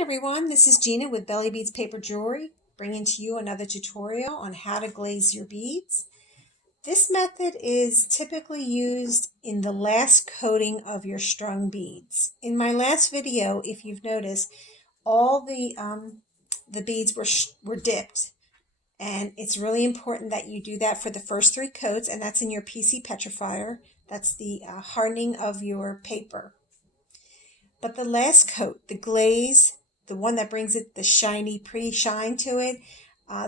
Hi everyone, this is Gina with Bellie Beads Paper Jewelry, bringing to you another tutorial on how to glaze your beads. This method is typically used in the last coating of your strung beads. In my last video, if you've noticed, all the beads were dipped, and it's really important that you do that for the first 3 coats, and that's in your PC petrifier. That's the hardening of your paper. But the last coat, the glaze, the one that brings it the shiny, pretty shine to it,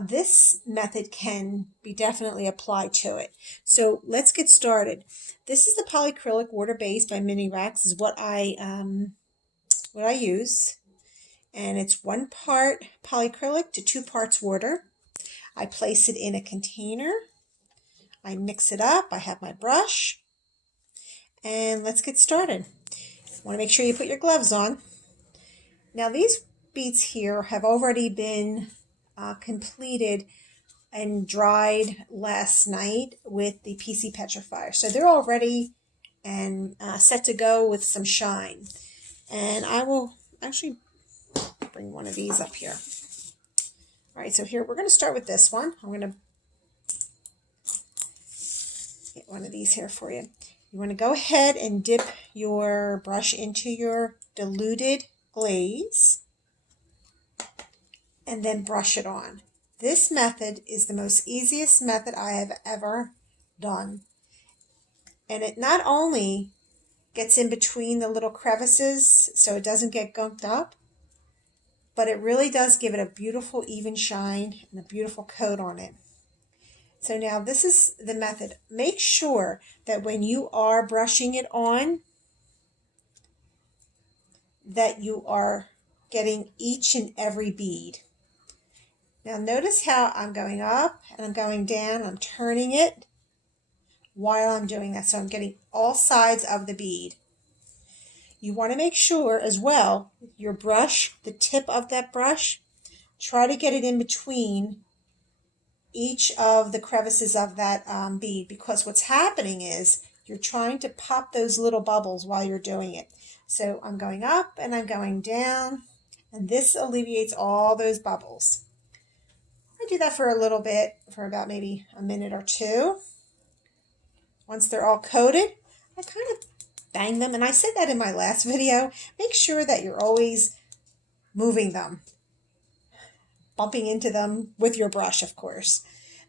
this method can be definitely applied to it. So let's get started. This is the polyacrylic water base by Mini Wax is what I use, and it's 1 part polyacrylic to 2 parts water. I place it in a container. I mix it up. I have my brush, and let's get started. Want to make sure you put your gloves on. Now these beads here have already been completed and dried last night with the PC petrifier. So they're all ready and set to go with some shine. And I will actually bring one of these up here. All right, so here we're going to start with this one. I'm going to get one of these here for you. You want to go ahead and dip your brush into your diluted glaze and then brush it on. This method is the most easiest method I have ever done. And it not only gets in between the little crevices so it doesn't get gunked up, but it really does give it a beautiful even shine and a beautiful coat on it. So now this is the method. Make sure that when you are brushing it on, that you are getting each and every bead. Now notice how I'm going up and I'm going down. I'm turning it while I'm doing that. So I'm getting all sides of the bead. You want to make sure as well, your brush, the tip of that brush, try to get it in between each of the crevices of that bead, because what's happening is you're trying to pop those little bubbles while you're doing it. So I'm going up and I'm going down, and this alleviates all those bubbles. I do that for a little bit, for about maybe a minute or 2. Once they're all coated, I kind of bang them, and I said that in my last video. Make sure that you're always moving them, bumping into them with your brush, of course.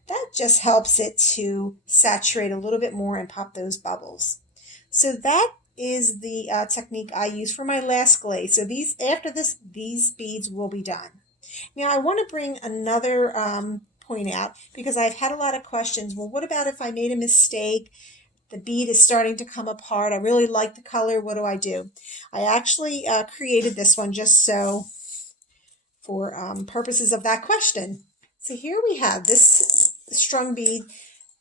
That just helps it to saturate a little bit more and pop those bubbles. So that is the technique I use for my last glaze. So after this, these beads will be done. Now I want to bring another point out, because I've had a lot of questions. Well, what about if I made a mistake? The bead is starting to come apart. I really like the color. What do I do? I actually created this one just so for purposes of that question. So here we have this strung bead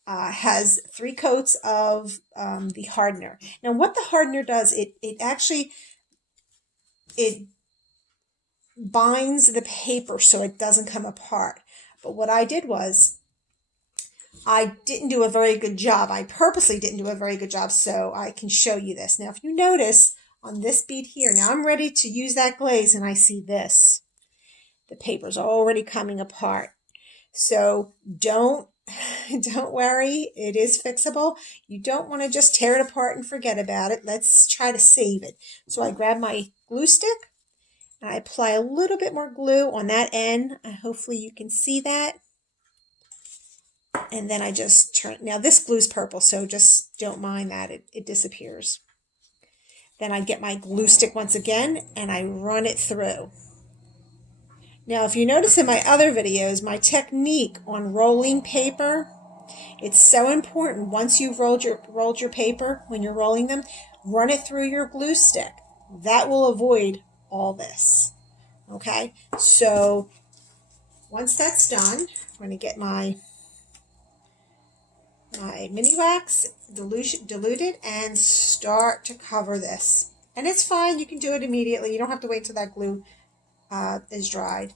has 3 coats of the hardener. Now what the hardener does, it actually binds the paper so it doesn't come apart. But what I did was, I didn't do a very good job. I purposely didn't do a very good job, so I can show you this. Now if you notice on this bead here, now I'm ready to use that glaze and I see this. The paper's already coming apart. So don't worry, it is fixable. You don't want to just tear it apart and forget about it. Let's try to save it. So I grab my glue stick and I apply a little bit more glue on that end. Hopefully you can see that. And then I just turn. Now this glue's purple, so just don't mind that. It disappears. Then I get my glue stick once again and I run it through. Now, if you notice in my other videos, my technique on rolling paper, it's so important. Once you've rolled your paper, when you're rolling them, run it through your glue stick. That will avoid all this. Okay? So, once that's done, I'm going to get my Mini Wax diluted and start to cover this. And it's fine. You can do it immediately. You don't have to wait till that glue is dried.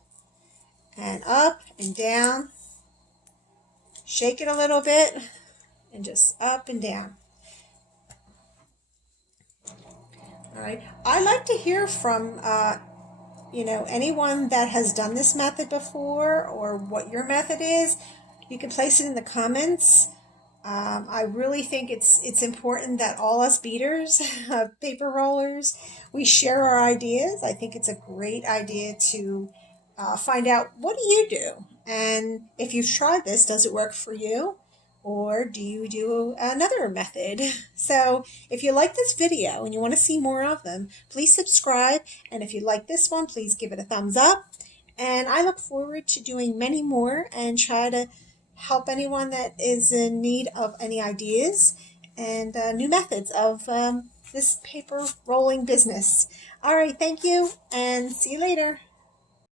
And up and down, shake it a little bit, and just up and down. All right. I like to hear from anyone that has done this method before or what your method is, you can place it in the comments. I really think it's important that all us beaters, paper rollers, we share our ideas. I think it's a great idea to find out, what do you do? And if you've tried this, does it work for you? Or do you do another method? So if you like this video and you want to see more of them, please subscribe. And if you like this one, please give it a thumbs up. And I look forward to doing many more and try to help anyone that is in need of any ideas and new methods of this paper rolling business. All right, thank you, and see you later.